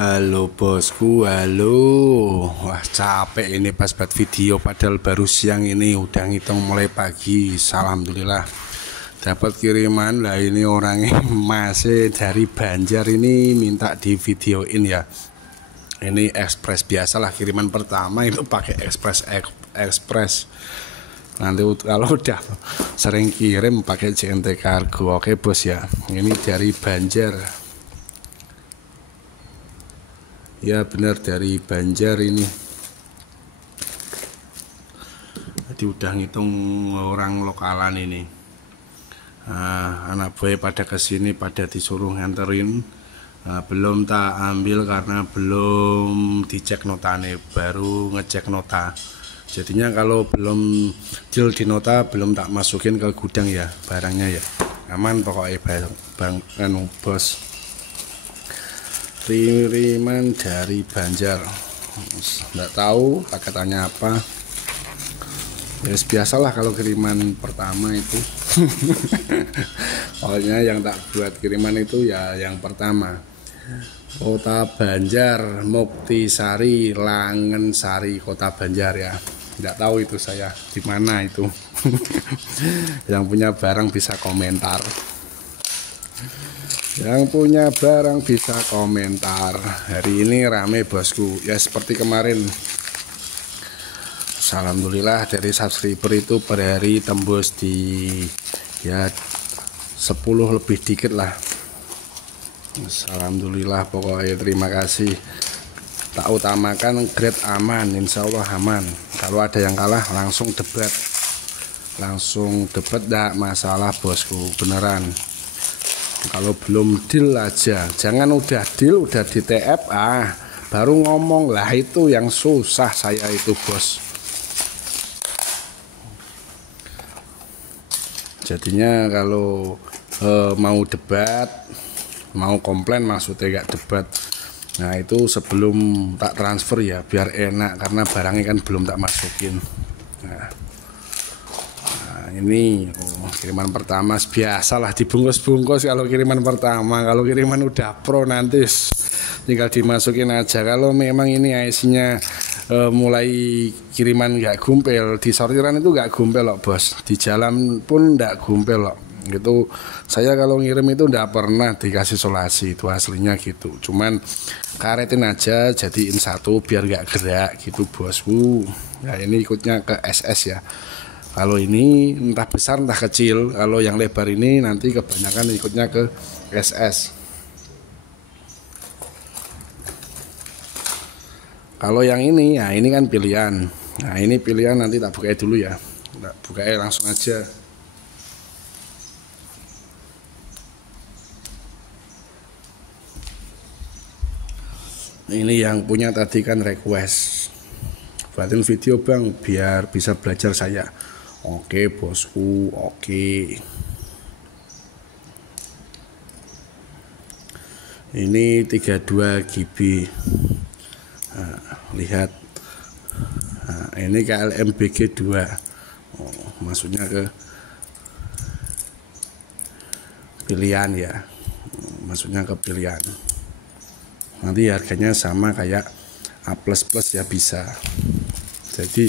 Halo bosku, halo. Wah capek ini pas buat video, padahal baru siang ini udah ngitung mulai pagi. Alhamdulillah dapat kiriman lah. Ini orangnya masih dari Banjar, ini minta di videoin ya. Ini ekspres, biasalah kiriman pertama itu pakai ekspres. Nanti kalau udah sering kirim pakai JNT Kargo. Oke bos ya, ini dari Banjar. Ya benar, dari Banjar ini. Jadi udah ngitung orang lokalan ini. Anak boy pada kesini pada disuruh nganterin. Belum tak ambil karena belum dicek notane, baru ngecek nota. Jadinya kalau belum deal di nota belum tak masukin ke gudang ya barangnya ya. Aman pokoknya bang bos. Kiriman dari Banjar, nggak tahu paketannya apa ya, biasalah kalau kiriman pertama itu. Pokoknya yang tak buat kiriman itu ya yang pertama, Kota Banjar, Muktisari, Langensari, Kota Banjar ya. Nggak tahu itu saya di mana itu. Yang punya barang bisa komentar. Yang punya barang bisa komentar. Hari ini rame bosku ya, seperti kemarin. Alhamdulillah dari subscriber itu per hari tembus di ya 10 lebih dikit lah. Alhamdulillah pokoknya terima kasih. Tak utamakan grade aman, insya Allah aman. Kalau ada yang kalah langsung debat, dak masalah bosku, beneran. Kalau belum deal aja, jangan udah deal udah di TF baru ngomong lah, itu yang susah saya itu bos. Jadinya kalau mau debat, mau komplain maksudnya gak debat, nah itu sebelum tak transfer ya biar enak, karena barangnya kan belum tak masukin. Nah ini kiriman pertama, biasalah dibungkus-bungkus kalau kiriman pertama. Kalau kiriman udah pro nanti tinggal dimasukin aja. Kalau memang ini IC-nya mulai kiriman nggak gumpel, di sortiran itu nggak gumpel loh bos, di jalan pun nggak gumpel loh gitu. Saya kalau ngirim itu nggak pernah dikasih solasi, itu aslinya gitu. Cuman karetin aja, jadiin satu biar nggak gerak gitu bosku. Nah ini ikutnya ke SS ya. Kalau ini entah besar entah kecil, kalau yang lebar ini nanti kebanyakan ikutnya ke SS. Kalau yang ini ya ini kan pilihan. Nah ini pilihan, nanti tak buka dulu ya. Tak buka langsung aja. Ini yang punya tadi kan request, buatin video bang biar bisa belajar saya. Oke bosku, oke. Ini 32 GB. Nah, lihat. Nah, ini KLMBG 2. Maksudnya ke pilihan ya. Maksudnya ke pilihan. Nanti harganya sama kayak A++ ya bisa. Jadi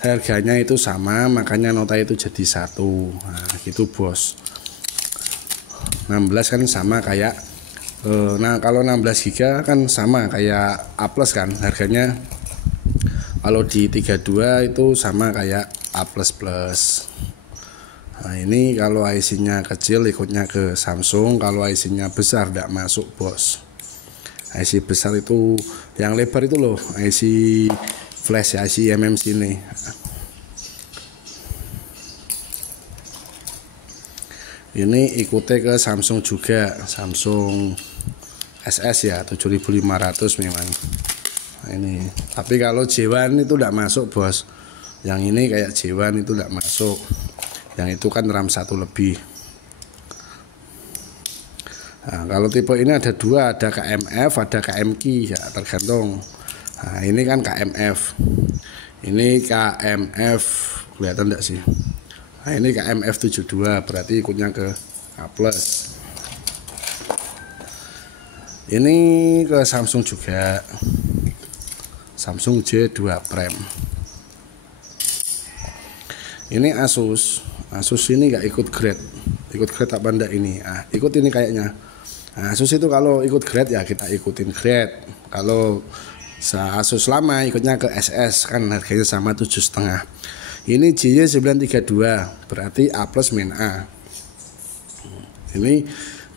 harganya itu sama, makanya nota itu jadi satu. Nah gitu bos. 16 kan sama kayak nah kalau 16 GB kan sama kayak A+ kan harganya. Kalau di 32 itu sama kayak A++. Nah ini kalau IC-nya kecil ikutnya ke Samsung, kalau IC-nya besar tidak masuk bos. IC besar itu yang lebar itu loh, IC flash ya, IC MMC ini. Ini ikutnya ke Samsung juga, Samsung SS ya 7500 memang. Nah, ini tapi kalau J1 itu tidak masuk bos. Yang ini kayak J1 itu tidak masuk, yang itu kan RAM 1 lebih. Nah, kalau tipe ini ada dua, ada KMF, ada KMQ ya, tergantung. Nah, ini kan KMF. Ini KMF, kelihatan enggak sih? Nah, ini KMF 72, berarti ikutnya ke A+. Ini ke Samsung juga, Samsung J2 Prime. Ini Asus ini nggak ikut grade apa enggak ini? Ikut ini kayaknya. Asus itu kalau ikut grade ya kita ikutin grade. Kalau Asus lama ikutnya ke SS, kan harganya sama 7,5. Ini JY932 berarti A+ min A. Ini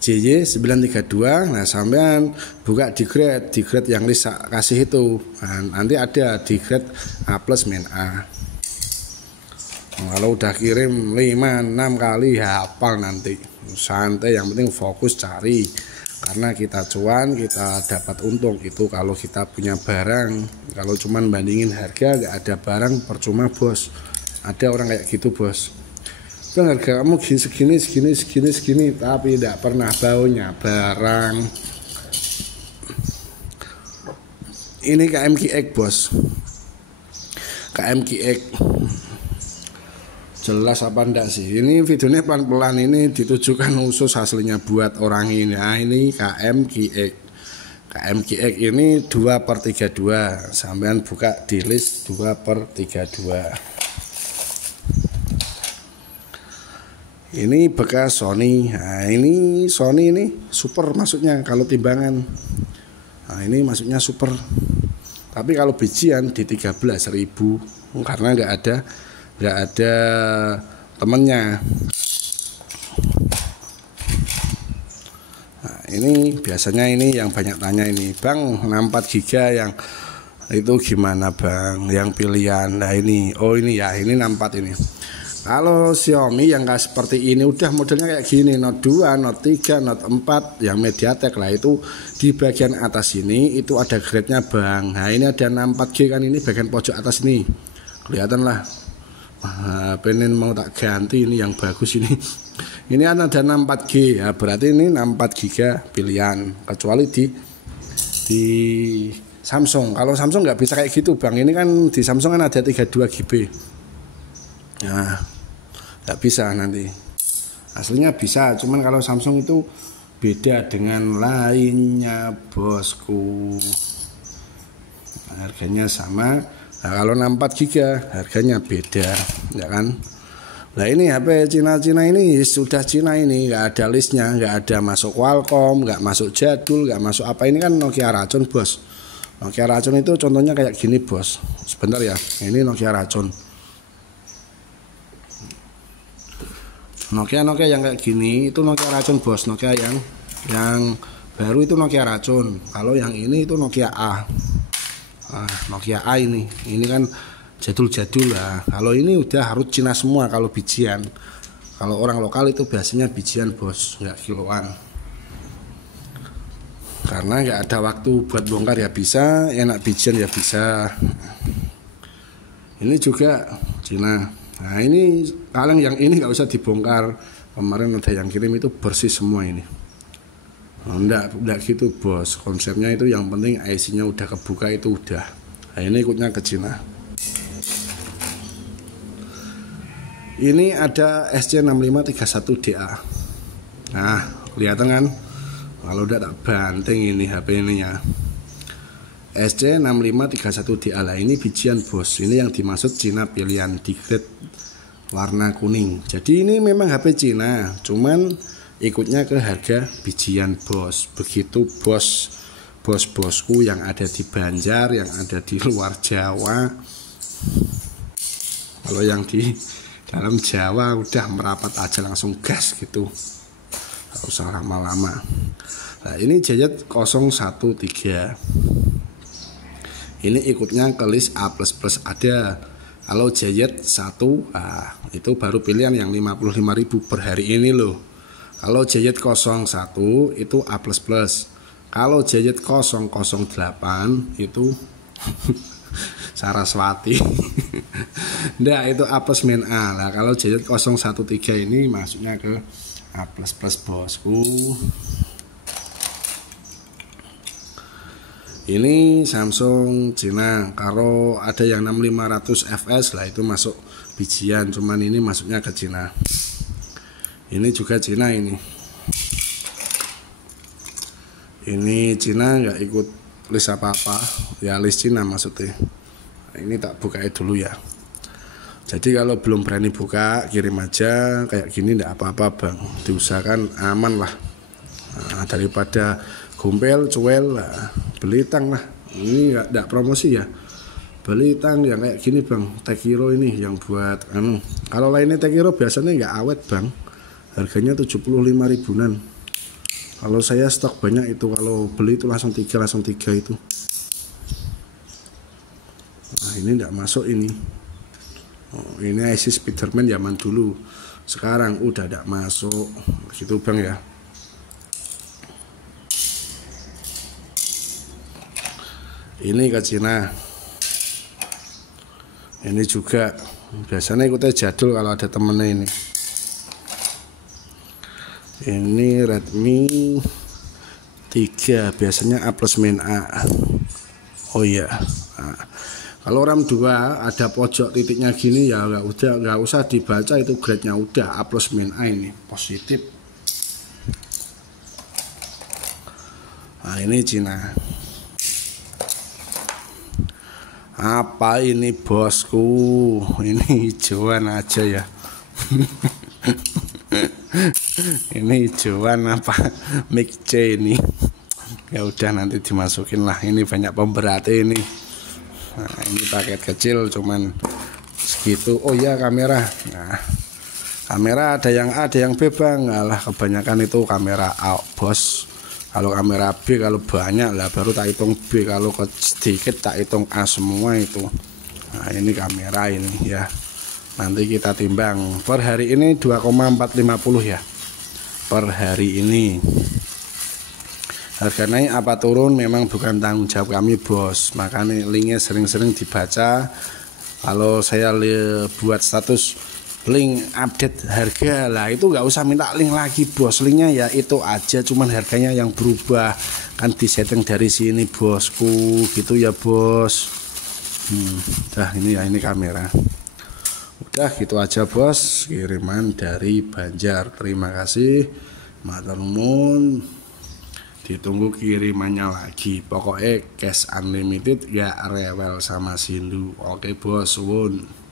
JY932. Nah, sampean buka di grade yang Lisa kasih itu. Nah, nanti ada di grade A+ min A. Kalau udah kirim 5-6 kali hafal nanti. Santai, yang penting fokus cari. Karena kita cuan, kita dapat untung itu kalau kita punya barang. Kalau cuman bandingin harga, gak ada barang, percuma bos. Ada orang kayak gitu bos. Bang, harga kamu segini, tapi tidak pernah baunya barang. Ini KMQX bos, KMQX. Jelas apa enggak sih? Ini videonya pelan-pelan, ini ditujukan khusus aslinya buat orang ini. Nah, ini KMQX. KMQX ini 2/32. Sampean buka di list 2/32. Ini bekas Sony. Nah, ini Sony ini super maksudnya kalau timbangan. Nah, ini maksudnya super. Tapi kalau bijian di 13.000 karena nggak ada temennya. Nah, ini biasanya ini yang banyak tanya ini, Bang, 64 giga yang itu gimana Bang? Yang pilihan. Nah, ini, oh ini ya, ini 64 ini. Kalau Xiaomi yang kayak seperti ini udah modelnya kayak gini, Note 2, Note 3, Note 4 yang MediaTek lah, itu di bagian atas ini itu ada grade-nya Bang. Nah, ini ada 64G kan, ini bagian pojok atas ini. Kelihatan lah. Pengen mau tak ganti ini yang bagus ini. Ini ada 64G ya, berarti ini 64 giga pilihan, kecuali di Samsung. Kalau Samsung nggak bisa kayak gitu Bang. Ini kan di Samsung kan ada 32 GB. Nah, nggak bisa nanti. Aslinya bisa, cuman kalau Samsung itu beda dengan lainnya bosku. Harganya sama. Nah, kalau 64 giga harganya beda, ya kan? Nah, ini HP Cina ini sudah Cina ini, nggak ada listnya, nggak ada masuk Qualcomm, nggak masuk jadul, nggak masuk apa. Ini kan Nokia racun bos. Nokia racun itu contohnya kayak gini bos. Sebentar ya, ini Nokia racun. Nokia yang kayak gini itu Nokia racun bos. Nokia yang baru itu Nokia racun. Kalau yang ini itu Nokia A. Nokia A ini kan jadul lah. Kalau ini udah harus Cina semua kalau bijian. Kalau orang lokal itu biasanya bijian bos, nggak kiloan. Karena nggak ada waktu buat bongkar ya bisa, enak bijian ya bisa. Ini juga Cina. Nah, ini kaleng yang ini nggak usah dibongkar. Kemarin ada yang kirim itu bersih semua ini. Enggak gitu bos. Konsepnya itu yang penting IC-nya udah kebuka itu udah. Nah, ini ikutnya ke Cina. Ini ada SC6531DA. Nah, kelihatan kan? Kalau udah tak banting ini HP ini ya. SC6531DA lah, ini bijian bos. Ini yang dimaksud Cina pilihan di grade warna kuning. Jadi ini memang HP Cina, cuman ikutnya ke harga bijian bos. Begitu bosku yang ada di Banjar, yang ada di luar Jawa. Kalau yang di dalam Jawa udah merapat aja langsung gas gitu, nggak usah lama-lama. Nah, ini JY 013. Ini ikutnya ke list A++ ada. Kalau JY 1, itu baru pilihan yang 55.000 per hari ini loh. Kalau JY 01 itu A++. Kalau JY 008 itu Saraswati. Nah, itu A+ min A. Nah, kalau JY 013 ini masuknya ke A++ bosku. Ini Samsung Cina. Kalau ada yang 6500 fs lah itu masuk bijian, cuman ini masuknya ke Cina. Ini juga Cina ini. Ini Cina nggak ikut list apa-apa, ya list Cina maksudnya. Nah, ini tak buka dulu ya. Jadi kalau belum berani buka, kirim aja kayak gini, nggak apa-apa bang. Diusahakan aman lah. Nah, daripada gombel, cuel lah, beli tang lah. Ini nggak promosi ya. Beli tang yang kayak gini bang, Tekiro ini yang buat Kalau lainnya Tekiro biasanya nggak awet bang. Harganya 75 ribuan. Kalau saya stok banyak itu, kalau beli itu langsung tiga itu. Nah ini tidak masuk ini. Oh, ini IC Spiderman zaman dulu. Sekarang udah tidak masuk. Gitu bang ya. Ini ke Cina. Ini juga biasanya ikutnya jadul kalau ada temennya ini. Ini Redmi 3 biasanya A plus min A. Oh iya. Nah, kalau RAM 2 ada pojok titiknya gini ya nggak usah dibaca, itu grade-nya udah A plus min A, ini positif. Nah ini Cina. Apa ini bosku? Ini hijauan aja ya. Ini hijauan apa Mic C ini. Ya udah nanti dimasukin lah, ini banyak pemberat ini. Nah ini paket kecil cuman segitu. Oh ya kamera. Nah kamera ada yang A ada yang B bang. Alah kebanyakan itu kamera A bos. Kalau kamera B kalau banyak lah baru tak hitung B, kalau sedikit tak hitung A semua itu. Nah ini kamera ini ya. Nanti kita timbang. Per hari ini 2,450 ya. Per hari ini. Harga naik apa turun memang bukan tanggung jawab kami bos. Makanya linknya sering-sering dibaca. Kalau saya buat status link update harga lah, itu nggak usah minta link lagi bos. Linknya ya itu aja, cuman harganya yang berubah. Kan disetting dari sini bosku. Gitu ya bos. Dah ini ya, ini kamera. Udah gitu aja bos, kiriman dari Banjar. Terima kasih matur nuwun. Ditunggu kirimannya lagi. Pokoknya cash unlimited ya, rewel sama Sindu. Oke bos, suwun.